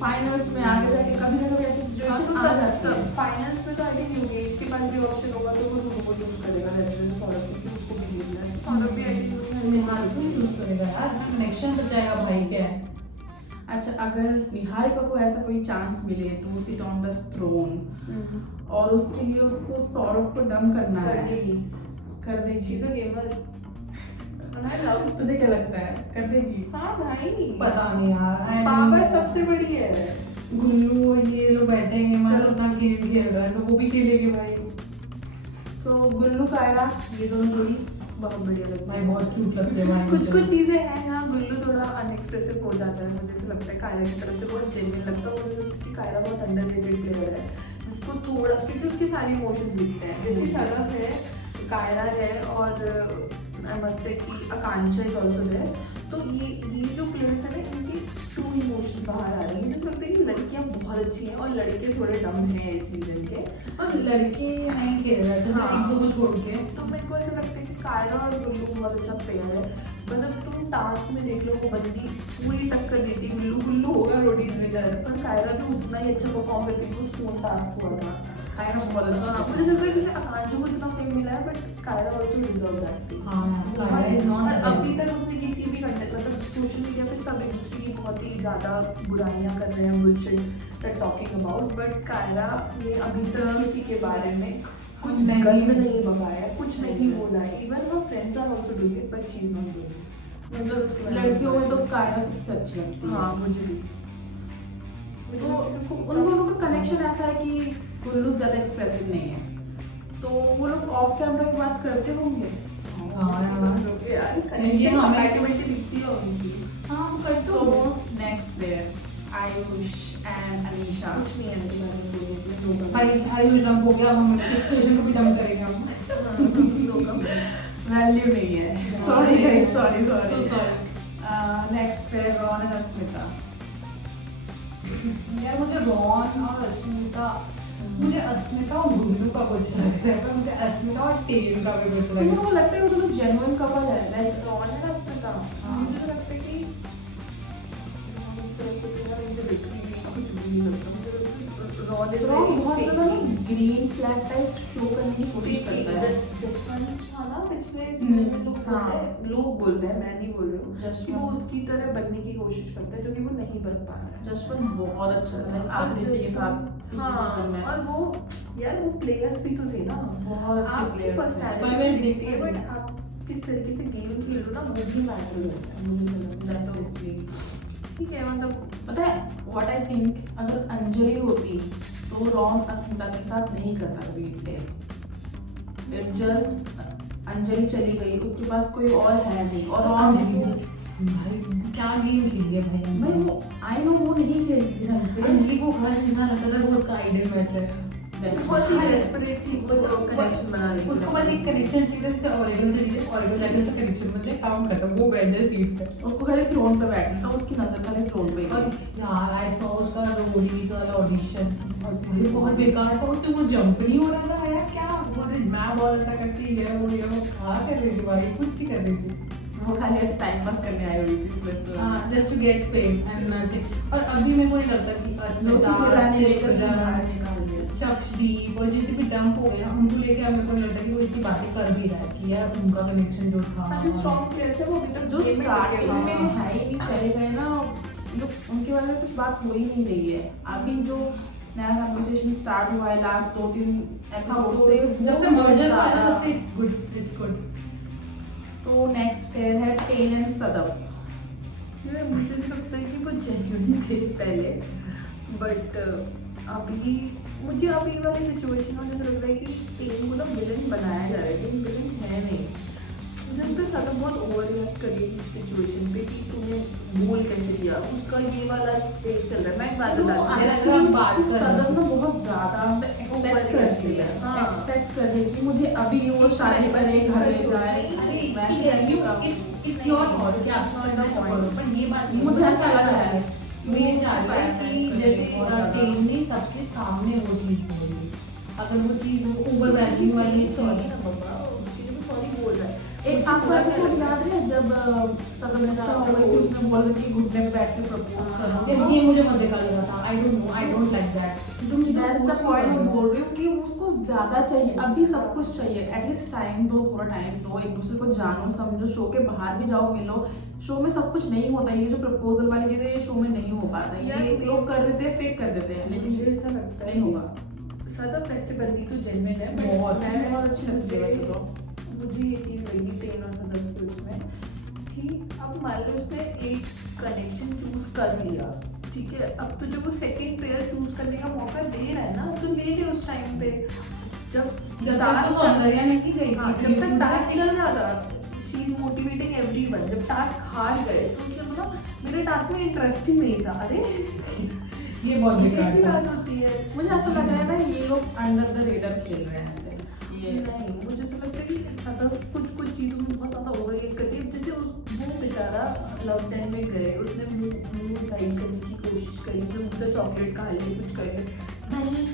फाइनल्स में आगे जाके कभी ना कभी ऐसी हाँ, सिचुएशन तो आ जाती है। फाइनेंस में तो आई थिंक योगेश के पास भी ऑप्शन होगा तो वो दोनों को चूज करेगा, rather than सौरभ, क्योंकि उसको भी मिलना है। सौरभ भी I think Niharika he choose करेगा यार, कनेक्शन बचाएगा भाई क्या है। अच्छा, अगर निहारिका को ऐसा कोई चांस मिले तो सिट ऑन द थ्रोन और उसके लिए उसको सौरभ को डम करना कर है, देगी। कर देगी? She is a gamer and I love तुझे क्या लगता है, कर देगी? हाँ भाई, पता नहीं यार, पावर सबसे बड़ी है। गुल्लू और ये लोग बैठेंगे मस्त अपना खेल खेल रहा है तो वो भी खेलेंगे भाई। सो गुल्लू कायरा, ये दोनों जोड़ी बहुत बढ़िया लगता भाई है, बहुत क्यूट लगते हैं भाई। कुछ कुछ चीजें हैं यहाँ, गुल्लू थोड़ा अनएक्सप्रेसिव हो जाता है, मुझे ऐसा लगता है कायरा की तरफ से बहुत जेन्युइन लगता है। मुझे लगता है कि कायरा बहुत अंडररेटेड प्लेयर है, जिसको थोड़ा, क्योंकि उसके सारे इमोशंस दिखते हैं, जैसे सलग है, कायरा है, और आई मस्ट से कि आकांक्षा इज ऑल्सो देयर। तो ये जो प्लेयर्स हैं ना, इनके ट्रू इमोशंस बाहर आ रहे हैं। मुझे लगता है कि लड़कियाँ बहुत अच्छी हैं और लड़के थोड़े डम हैं इस सीजन के। और लड़के नहीं खेल रहे जैसे हाँ। एक दो को छोड़ के। तो मेरे को ऐसा लगता है कि कायरा और गुल्लू बहुत अच्छा प्लेयर है। मतलब तुम टास्क में देख लो, वो बंदी पूरी टक्कर देती, गुल्लू होगा रोडीज विनर, पर कायरा भी उतना ही अच्छा परफॉर्म करती थी। वो स्पून टास्क हुआ था, कायरा बहुत अच्छा हाँ, मुझे लगता है कि आकांक्षा को इतना फेम मिला है, but Kaira also deserve that. हाँ, कायरा is not और bad। अभी तक उसने किसी भी कंटेंट, मतलब सोशल मीडिया पे सब एक दूसरे की बहुत ही ज़्यादा बुराइयां कर रहे हैं, bullshit talking about, but Kaira ने अभी तक किसी के बारे में कुछ नहीं। गंद नहीं बगाया, कुछ नहीं बोला है। इवन वो friends are also doing it, but she is not doing it. मतलब उसके लड़कियों में तो कायरा सबसे अच्छी लगती है। हाँ, मुझे भी। तो उन दोनों का कनेक्शन ऐसा है कि गुल्लू ज्यादा एक्सप्रेसिव नहीं है, तो वो लोग ऑफ कैमरा की बात करते होंगे। हाँ यार। यार इनके कनेक्शन हमें- कंपैटिबिलिटी दिखती है उनकी। हाँ करते सो हो। Next player Ayush and Anisha. कुछ नहीं है इनके बारे में बोलने के लिए, दो भाई आयुष डंप हो गया, हम इस क्वेश्चन को भी डंप करेंगे हम। वैल्यू नहीं है, sorry guys, sorry So sorry. sorry। Next player Ron and Asmita. यार मुझे रॉन और अस्मिता, मुझे अस्मिता और गुल्लू का कुछ लगता है, पर मुझे अस्मिता और टेन का भी कुछ लगता मुझे है। वो लगता है वो दोनों जेन्युइन कपल है, लाइक रॉन है ना उसमें का। हाँ। मुझे तो लगता है कि मुझे बिल्कुल भी कुछ भी नहीं लगता। मुझे लगता है रॉन इज रॉन बहुत ज्यादा ग्रीन फ्लैग टाइप शो करने की कोशिश करता है। जसवंत था ना पिछले हम्म, सीजन में, लोग बोलते हैं, मैं नहीं बोल रही हूँ, कि जसवंत। वो उसकी तरह बनने की कोशिश करता है, जो कि वो नहीं बन पा रहा है। जसवंत बहुत अच्छा था, लाइक आकृति के साथ पिछले सीजन में और वो यार वो प्लेयर्स भी तो थे ना, बहुत अच्छे आपकी प्लेयर थे। पर्सनालिटी दिखती है, बट आप किस तरीके से गेम खेल रहे हो ना वो भी मैटर करता है मुझे लगता है। तो ठीक है मतलब पता है व्हाट आई थिंक, अगर अंजलि होती तो रॉन अस्मिता के साथ नहीं करता कभी डेट। जस्ट अंजलि चली गई, उसके पास कोई और है नहीं, और रॉन अंजलि भाई क्या गेम खेल लिया भाई भाई वो आई नो वो नहीं खेलती ढंग से। अंजलि को हर इंसान लगता था वो उसका आइडियल मैच है। बहुत ही डेस्परेट थी वो कनेक्शन बना रही थी। उसको बस एक कनेक्शन चाहिए, जैसे ऑरिगन चाहिए, ऑरिगन जाके उसका कनेक्शन बन जाए, काम खत्म, वो बैठ जाए सीट पे। उसको खाली थ्रोन पे बैठना था, उसकी नजर खाली थ्रोन पे ही और थी। यार आई सॉ उसका रोडीज वाला ऑडिशन, भाई बहुत बेकार था, उससे वो जंप नहीं हो रहा था यार, क्या वो मैं बहुत ऐसा करती है वो क्या कर रही थी भाई, कुछ नहीं कर रही थी। वो खाली ऐसे टाइम पास करने आई हुई थी इसलिए। हाँ, just to get fame and nothing. और अभी मेरे को नहीं लगता कि अस्मिता शख्सदीप और जितने भी डंप हो गए ना उनको लेके अब मेरे को नहीं लगता कि वो इतनी बातें कर भी रहा है कि यार उनका कनेक्शन जो था। हाँ, जो स्ट्रॉन्ग प्लेयर्स है वो अभी तक जो game में स्टार्टिंग टिके हुए में हैं। है ही नहीं, चले गए ना, जो उनके बारे में कुछ बात हो ही नहीं रही है। अभी जो नया कन्वर्सेशन स्टार्ट हुआ है लास्ट 2-3 एपिसोड से, जब से मर्जर हुआ है तब से इट्स गुड। तो नेक्स्ट पेयर है टेन एंड सदफ। मुझे तो लगता है कि वो जेन्युइन थे पहले, बट अभी मुझे अभी वाली सिचुएशन में मुझे लग रहा है कि टेन को ना विलन बनाया जा रहा है, लेकिन विलन है नहीं। मुझे लगता है सदफ बहुत ओवर रिएक्ट कर रही है इस सिचुएशन पे कि तूने बोल कैसे दिया, उसका ये वाला स्टेज चल रहा है। मैं एक बात बताती हूँ, सदफ ना बहुत ज्यादा एक्सपेक्ट करती है, हाँ। एक्सपेक्ट कर रही है कि मुझे अभी वो शादी पर एक घर ले जाए। इट्स योर थॉट कि आप पर ये बात नहीं, मुझे ऐसा लग रहा है मैं ये चाह रही है कि जैसे टेन ने सबके सामने वो चीज बोली, अगर वो चीज ओवरवेलमिंग वाली सॉरी ना बाबा, उसके लिए तो सॉरी बोल रहा है। एक आपको एपिसोड याद है जब सदफ ने कहा होगा कि उसने बोला कि घुटने पे बैठ के प्रपोज करो। ये मुझे बहुत बेकार लगा था। I don't know, I don't like that. तुम That's the point मैं बोल रही हूँ कि उसको ज्यादा चाहिए, अभी सब कुछ चाहिए। एटलीस्ट टाइम दो, थोड़ा टाइम दो, एक दूसरे को जानो समझो, शो के बाहर भी जाओ, मिलो। शो में सब कुछ नहीं होता, ये जो प्रपोजल वाली चीजें ये शो में नहीं हो पाता। ये लोग कर देते हैं, फेक कर देते हैं, लेकिन मुझे ऐसा लगता है नहीं होगा। सदफ ऐसे बंदी तो जेन्युइन है, but बहुत मैं अच्छी लगती है वैसे तो। मुझे ये चीज लगी टेन और सदफ के उसमें कि अब मान लो उसने एक कनेक्शन चूज कर लिया, ठीक है, अब तुझे वो सेकंड पेयर चूज करने का मौका दे रहा है ना, तो ले ले उस टाइम पे। जब जब तक तो सौंदर्या नहीं गई हाँ, थी, जब तक टास्क चल रहा था, शी इज मोटिवेटिंग एवरीवन। जब टास्क हार गए तो उसने बोला मेरे टास्क में इंटरेस्ट ही नहीं था। अरे ये बहुत ये बेकार कैसी था। बात होती है? मुझे ऐसा लग रहा है ना ये लोग अंडर द रेडर खेल रहे हैं ऐसे। ये नहीं, मुझे ऐसा लगता है कि सदफ कुछ चीज़ों में बहुत ज़्यादा ओवर रिएक्ट करती है। जैसे वो बेचारा लव डैन में गए, उसने मूड राइट करने की कोशिश करी, फिर मुझे चॉकलेट खा लिए, कुछ कर लिए, नहीं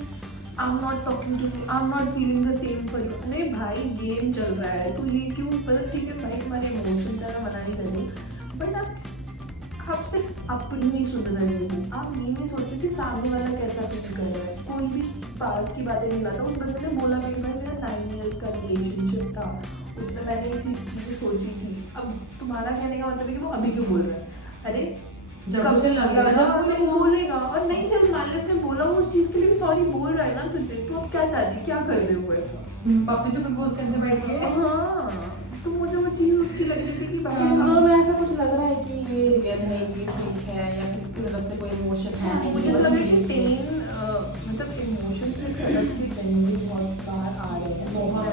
I am not talking to you, I am not feeling the same for you. अरे भाई गेम चल रहा है तो ये क्यों, मतलब ठीक है भाई हमारे इमोशंस है, मैं मना नहीं कर रही, बट आप सिर्फ अपनी सुन रहे हो, आप ये नहीं सोचो कि सामने वाला कैसा फील कर रहा है। कोई भी पास की बातें नहीं लाता। उस बंदे ने बोला कि मैं मेरा 9 years का रिलेशनशिप था, उसमें मैंने इसी चीज़ें सोची थी। अब तुम्हारा कहने का मतलब है कि वो अभी क्यों बोल रहा है? अरे जब उसे लगेगा जब वो बोलेगा, और नहीं चल मान लो उसने बोला, वो उस चीज़ के लिए भी सॉरी बोल रहा है ना तुझे, तो अब क्या चाहती, क्या कर रहे हो ऐसा? पापी से प्रपोज करने बैठ गए। हाँ, तो मुझे वो चीज़ उसकी लग रही थी कि भाई इन दोनों में ऐसा कुछ लग रहा है कि ये रियल है, ये फेक है, या फिर इसकी तरफ से कोई इमोशन है नहीं। मुझे लग रहा है कि टेन मतलब इमोशन के तरफ भी जेन्युइनली बहुत बाहर आ रहे हैं। बहुत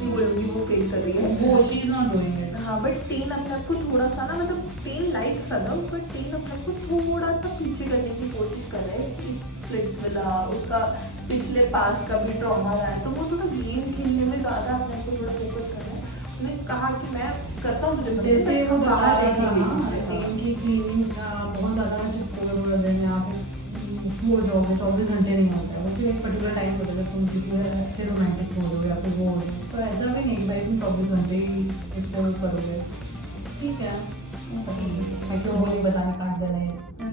नहीं बोलूँगी वो फेक कर रही है वो she is not doing it. हाँ, बट टेन अपने आप को थोड़ा सा ना, मतलब ten like Sadaf, but ten अपने आप को थोड़ा सा पीछे करने की कोशिश कर रहा है। स्प्लिट्स मिला, उसका पिछले पास का भी ट्रॉमा रहा है, तो वो थोड़ा गेम खेलने में ज़्यादा अपने आप को थोड़ा फोकस कर रहा है। उसने कहा कि मैं करता हूँ तुझे, जैसे वो बाहर लेके गई की क्लीनिंग का बहुत ज़्यादा चिपको बोल रहे हैं आप, वो जॉब है 24 घंटे नहीं होता है, उसे एक पर्टिकुलर टाइम होता है तुम किसी से रोमांटिक हो रहे हो या फिर वो हो रहे हो, तो ऐसा भी नहीं भाई तुम 24 घंटे ही उसको करोगे, ठीक है तो वो ही बताने काट देना है।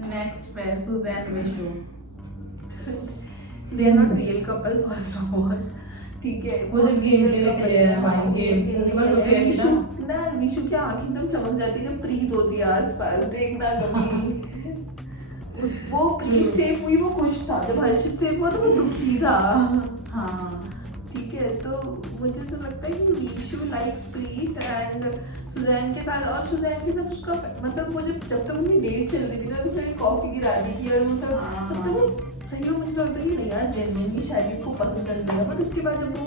नेक्स्ट पे Suzanne Vishu. They are not real couple first of all, ठीक है। वो जब गेम के लिए खेले हैं भाई, गेम बस वो खेल विशु था ना, विशु की आँख एकदम चमक जाती है जब प्रीत होती है आसपास, देखना कभी वो प्रीत सेफ हुई वो खुश था, जब हर्षित सेफ हुआ तो वो दुखी था। हाँ ठीक है, तो मुझे तो लगता है कि वीशु लाइक्स प्रीत एंड सुजैन के साथ, और सुजैन के साथ उसका मतलब मुझे जब तक उनकी डेट चल रही थी ना, उसने कॉफी गिरा दी थी और वो सब, तब तक वो सही में मुझे लगता है कि नहीं यार जेन्युइनली शायद इसको पसंद कर लिया, बट उसके बाद जब वो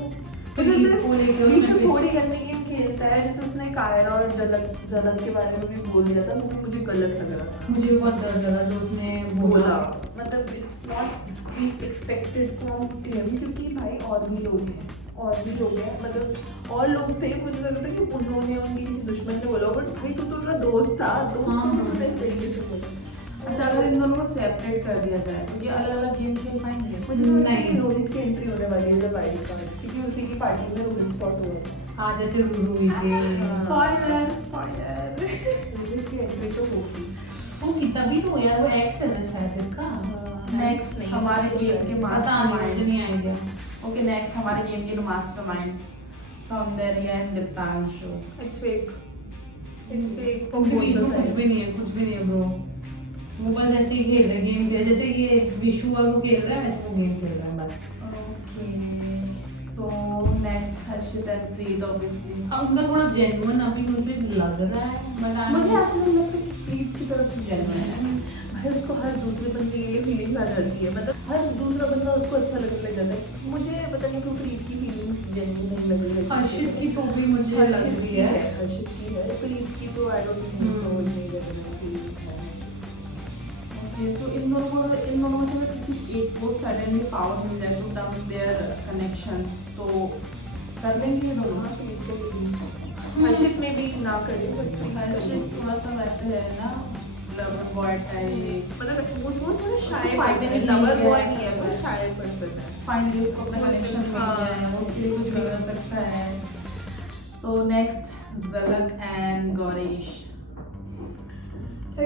वीशु थोड़ी गंदी गेम खेलता है, जैसे उसने कायरा और जलक के बारे में भी बोल दिया था, वो मुझे गलत लग रहा था। मुझे बहुत डर लगा जो उसने बोला। मतलब it's not be expected from him, क्योंकि भाई और भी लोग हैं, मतलब और लोग थे, मुझे लगता है कि उन्होंने उनकी किसी दुश्मन ने बोला, बट भाई तू तो उनका दोस्त था, तो उन्होंने इस तरीके से बोला। अच्छा, अगर इन दोनों को सेपरेट कर दिया जाए तो ये अलग अलग गेम खेल पाएंगे? मुझे तो लगता है कि नहीं। रोहित की एंट्री होने वाली है जब वाइल्ड कार्ड, क्योंकि उसी की पार्टी में रोहित स्पॉट हो रहा है। हाँ, जैसे रूरू के स्पॉइलर। रोहित की एंट्री तो होगी। वो कितना भी तो यार, वो एक्स है ना शायद इसका। नेक्स्ट हमारे गेम के पता नहीं, मुझे मास्टरमाइंड। नहीं आइडिया। ओके, नेक्स्ट हमारे गेम के मास्टरमाइंड सौंदर्य and Diptanshu. It's fake, it's fake. उनके बीच में कुछ भी नहीं है ब्रो। वो बस ऐसे ही खेल रहे हैं गेम खेल, जैसे ये विशु और वो खेल रहा है वैसे वो गेम खेल रहा है बस। Okay, so next Harshit and Preet obviously. अब उनका थोड़ा जेन्युइन अभी मुझे लग रहा है, बट मुझे ऐसा नहीं लगता कि प्रीत की तरफ से जेन्युइन है। भाई उसको हर दूसरे बंदे के लिए फीलिंग्स आ जाती है, मतलब हर दूसरा बंदा उसको अच्छा लगने लग जाता है। मुझे पता नहीं क्यों प्रीत की फीलिंग्स जेन्युइन नहीं लग रही है। हर्षित की तो भी मुझे लग रही है। हर्षित की है, प्रीत की तो आई डोंट थिंक सो, नहीं लग रही है। ओके, सो इन दोनों में से अगर किसी एक को सडनली पावर मिल जाए टू टर्न देयर कनेक्शन, तो कर देंगे ये दोनों? हाँ, प्रीत को भी हर्षित में भी ना करे, बट हर्षित थोड़ा सा वैसे है ना, लवर बॉय टाइप, मतलब वो थोड़ा शाय फायदे पर्सन है, नहीं लवर है। बॉय नहीं है, वो शाय पर्सन है। फाइनली उसको अपना कनेक्शन मिल गया है, वो उसके लिए कुछ भी कर सकता है। तो next Jhalak and Gaurish.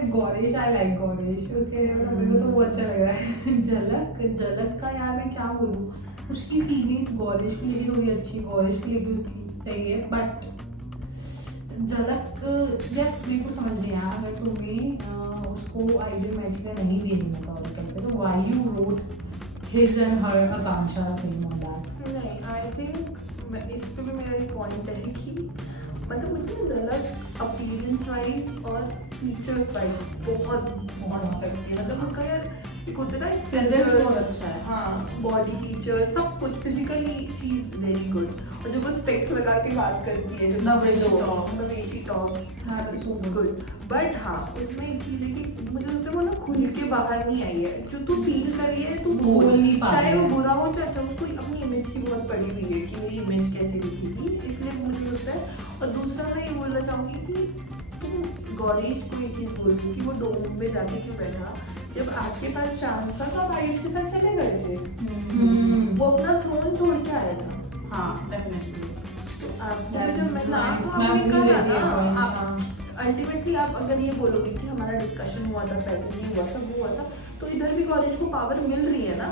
Gaurish, I like Gaurish, उसके मेरे को तो वो अच्छा लग रहा है। झलक का यार मैं क्या बोलूँ, उसकी फीलिंग्स गौरीश के लिए थोड़ी अच्छी, गौरीश के लिए भी उसकी सही है, बट झलक यार मेरे को समझ नहीं आया। अगर तुम्हें उसको आइडियल मैच का नहीं भी नहीं होता तो why you wrote his and her Akanksha film on that? नहीं, आई थिंक इस पे भी मेरा एक पॉइंट है कि मतलब मुझे झलक अपीयरेंस वाइज और फीचर्स वाइज बहुत मस्त लगती है। मतलब उसका यार एक होता है ना, एक Presence features, बहुत अच्छा है। हाँ, बॉडी फीचर सब कुछ, physically she is very good. और जब वो स्पेक्स लगा के बात करती है, The way she talks. the way she talks, हाँ, so good। बट हाँ, उसमें एक चीज़ है कि मुझे लगता है वो ना खुल के बाहर नहीं आई है, जो तू फील कर रही है तू बोल नहीं पा चाहे रही वो है। बुरा हो चाहे अच्छा, उसको अपनी इमेज की बहुत पड़ी हुई है कि मेरी इमेज कैसे दिखेगी, इसलिए मुझे लगता है। और दूसरा मैं ये बोलना चाहूँगी कि तुम गौरीश को ये चीज़ बोल रही कि वो डोम में जाके क्यों बैठा, जब आपके पास चांस था तो आप आयुष के साथ चले गए थे। वो अपना थ्रोन छोड़ के आया था। हाँ, डेफिनेटली। तो आपको That जब is मैंने nice. आपको मैं हमने भी कहा ले लिया ना, point, आप हाँ। अल्टीमेटली आप अगर ये बोलोगे कि हमारा डिस्कशन हुआ था, पहले नहीं हुआ था, वो हुआ था, तो इधर भी गौरीश को पावर मिल रही है ना,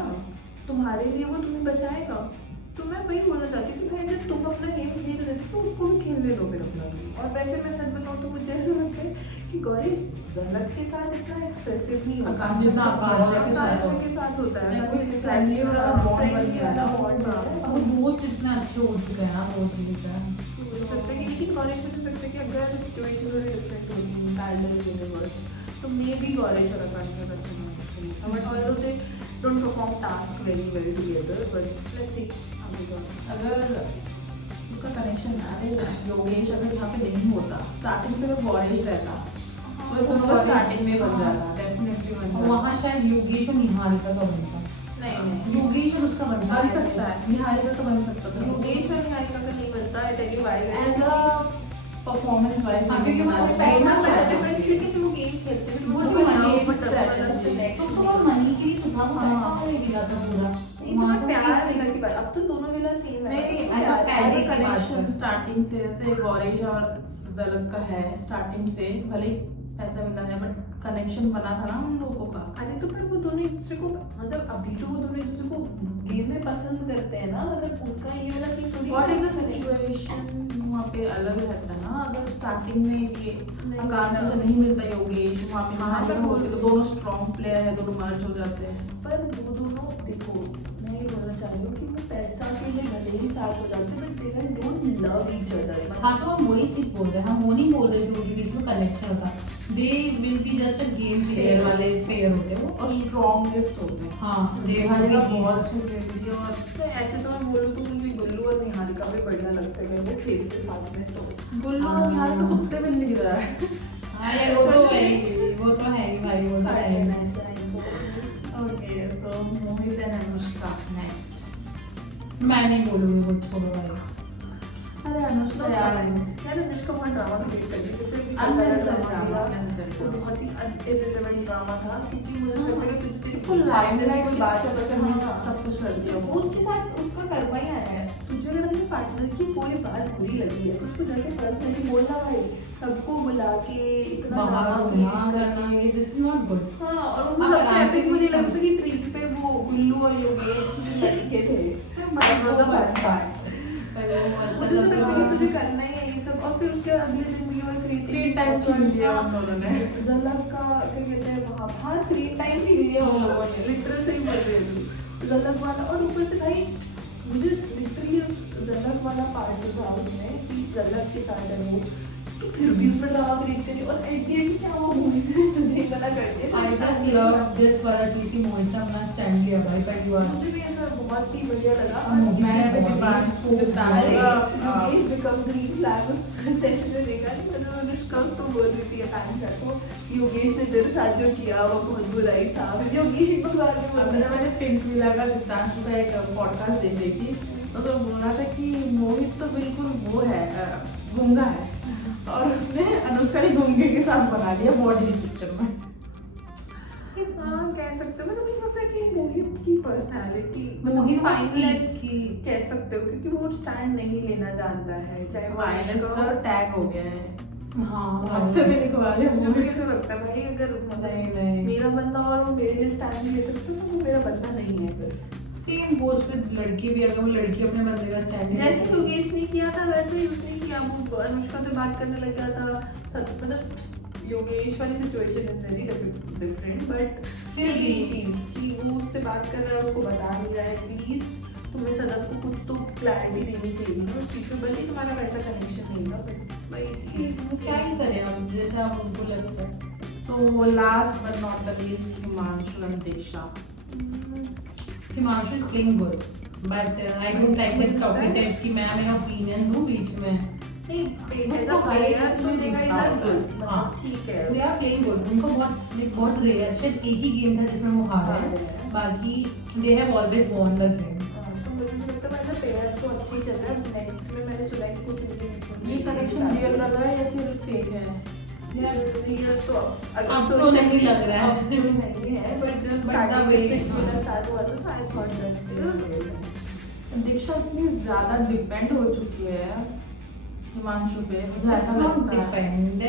तुम्हारे लिए वो तुम्हें बचाएगा। तो मैं वही बोलना चाहती हूँ कि भाई जब तुम अपना गेम खेल रहे थे तो उसको भी खेलने दो फिर अपना गेम। और वैसे मैं सच बताऊँ तो मुझे ऐसा लगता है कि गौरीश झलक के साथ इतना एक्सप्रेसिव नहीं होता जितना आकांक्षा के साथ आकांक्षा के साथ होता है। कोई friendly वाला bond बन गया ना, बॉन्ड वो दोस्त इतना अच्छे हो चुके हैं ना, वो चीज़ है। हो सकता है कि लेकिन गौरीश मुझे लगता है कि अगर सिचुएशन थोड़ी डिफरेंट होगी, पैरेलल यूनिवर्स, तो मे बी गौरीश और आकांक्षा का चुनाव, but although they don't perform task very well together, but let's see आगे जाओ। अगर उसका कनेक्शन अरे योगेश अगर यहाँ पे नहीं होता, स्टार्टिंग से अगर गौरीश रहता तो ये दोनों का स्टार्टिंग में बन जाता, डेफिनेटली बन जाता। वहाँ शायद योगेश और निहारिका का बनता, नहीं योगेश और उसका बनता बन सकता है, निहारिका तो बन सकता था। योगेश और निहारिका का नहीं बनता, I tell you why. As a performance wise हाँ, क्योंकि वो पैसा क्योंकि तुम गेम खेलते थे, वो तुम भी गेम मनी पर सब वाला तो वो मनी के लिए तो था, वो पैसा वाले मिला था पूरा। इतना प्यार मिला की बात, अब तो दोनों मिला सेम है। नहीं, प्यार पहले की बात कनेक्शन है। स्टार्टिंग से जैसे गौरीश और झलक का है, स्टार्टिंग से भले ही पैसा मिला है बट कनेक्शन बना था ना उन लोगों का। अरे तो पर वो दोनों एक दूसरे को, मतलब अभी तो वो दोनों एक दूसरे को गेम में पसंद करते हैं ना, मतलब उनका ये वाला सीन थोड़ी व्हाट इज द सिचुएशन वहाँ पे अलग रहता है ना। अगर स्टार्टिंग में ये आकांक्षा से नहीं मिलता योगेश, वहाँ पे निहारिका होती तो दोनों स्ट्रॉन्ग प्लेयर है, दोनों मर्ज हो जाते हैं। पर वो दोनों देखो, मैं ये बोलना चाह रही हूँ कि वो पैसा के लिए भले ही साथ हो जाते but they can don't love each other. हाँ तो हम वही चीज बोल रहे हैं, हम वो नहीं बोल रहे जो उनके बीच में कनेक्शन होता, they will be just a game player वाले पेयर होते हो और स्ट्रॉन्गेस्ट होते हैं। हाँ दे निहारिका हैव बहुत अच्छी खेलती है और तो ऐसे तो मैं बोलूँ तो मुझे गुल्लू और निहारिका भी बढ़िया लगता है अगर वो खेलते साथ में तो। गुल्लू और निहारिका कुत्ते बिल्ली की तरह है। हाँ यार वो तो है ही, वो तो है ही भाई, वो तो है ही। Okay so Mohit and Anushka next. मैं नहीं बोलूंगी वो, छोड़ो भाई। अरे अनुष्का यार यार अनुष्का बहुत ड्रामा क्रिएट कर दी, जैसे कि Unnecessary ड्रामा drama, था, unnecessary वो drama। बहुत ही इररिलेवेंट ड्रामा था क्योंकि मुझे लगता है कि तुझे उसको लाइमलाइट कोई की बात बात पसंद नहीं था। सब कुछ कर दिया वो। उसके साथ उसका कर्मा ही आया है। तुझे अगर अपने पार्टनर की कोई बात बुरी लगी है तो उसको जाके पर्सनली बोलना भाई, सबको बुला के इतना बाहर ड्रामा घुमा क्रिएट करना, ये दिस इज नॉट गुड। हाँ और वो हाँ, सबसे आराम से एपिक मुझे भी लगता है कि ट्रिप पे वो गुल्लू और योगेश लड़के थे, मतलब अच्छा है। मुझे तो लगता है कि तुझे करना ही है ये सब। और फिर उसके अगले दिन भी और स्क्रीन टाइम छीन लिया उन दोनों ने। जलक का क्या कहते हैं वहाँ, हाँ स्क्रीन टाइम छीन लिया उन लोगों ने, लिटरल सही बोल रहे थे जलक वाला। और ऊपर से भाई मुझे लिटरली जलक वाला पार्ट था उसमें कि जलक के साथ है वो, तो फिर भी उसमें ड्रामा क्रिएट करी और एट द एंड क्या वो मूवी तुझे ही मना करते I just love this वाला चीज कि मोहित ने अपना स्टैंड लिया भाई पहली बार। मुझे भी ऐसा बहुत ही बढ़िया लगा। मैंने अपनी बात so अरे हाँ। योगेश बिकम ग्रीन फ्लैग उस सेशन में देखा नहीं, मैंने अनुष्का उसको बोल रही थी पैन को योगेश ने तेरे साथ जो किया वो बहुत बुराई था, फिर योगेश एकदम आगे बोल अभी रहा मैंने पिंक विला का दितांशु का एक पॉडकास्ट देख रही थी तो बोल रहा था कि मोहित तो बिल्कुल वो है गूंगा है और उसने अनुष्का ने गूंगे के साथ बना दिया बॉडी के चक्कर में। हाँ कह सकते हो, मतलब मुझे लगता है कि मोहित की पर्सनालिटी मोहित फाइनलाइज की कह सकते हो क्योंकि वो स्टैंड नहीं लेना जानता है, चाहे वो वायरस अनुष्का का टैग हो गया है। हाँ हफ्ते में लिखवा दिया मुझे भी मोहित। ऐसा लगता है भाई अगर नहीं। मेरा बंदा और वो मेरे लिए स्टैंड ले सकते तो वो मेरा बंदा नहीं है फिर। सेम गोज विद लड़की भी, अगर वो लड़की अपने बंदे का स्टैंड जैसे योगेश ने किया था वैसे ही उसने किया, वो अनुष्का से बात करने लग गया था मतलब योगेश वाली situation is very different but फिर भी चीज कि वो उससे बात कर रहा है उसको बता नहीं रहा है, प्लीज तुम्हें सदफ को कुछ तो क्लैरिटी देनी चाहिए ना उस चीज पे, भले ही तुम्हारा वैसा कनेक्शन नहीं था बट वही चीज क्या ही करें हम, जैसा उनको लगता है। So last but not the least, Himanshu and Diksha. Himanshu is playing good but I don't like that topic कि मैं मेरा ओपिनियन दूं बीच में। नहीं एज अ उसको प्लेयर तो highlight देखा में इधर discount, हाँ। ठीक है। दे आर प्लेइंग गुड, उनको बहुत रेयर, शायद एक ही गेम था जिसमें वो हारे हैं, बाकी they have always won the game. तो मुझे लगता है मेरा पेयर तो अच्छी चल रहा है। नेक्स्ट में मैंने सुना है कि कुछ मुझे ये कनेक्शन रियल लगा है या फिर फेक है? रियल तो अब तो नहीं लग रहा है। अब तो नहीं है बट जब But the स्टार्टिंग way- में मेरा स्टार्ट हुआ था तो आई थॉट दैट दीक्षा इतनी ज्यादा डिपेंड हो चुकी है हिमांशु पे, मुझे ऐसा लगता है।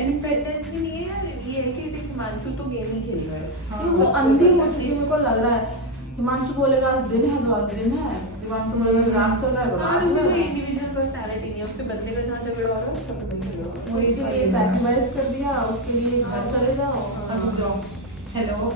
डिपेंडेंसी नहीं है यार, ये है कि देख हिमांशु तो गेम ही खेल रहा है। हाँ, वो अंधी हो चुकी है, मेरे को लग रहा है। हिमांशु बोलेगा आज दिन है तो आज दिन है, हिमांशु बोलेगा रात चल रहा है तो हाँ, रात उसमें चल कोई रहा है। इंडिविजुअल पर्सनालिटी नहीं है, उसके बंदे का जहाँ झगड़ा हो रहा है उसका पता नहीं चल रहा है। उसके लिए सैक्रिफाइस कर दिया, उसके लिए घर चले जाओ, अब जाओ। हेलो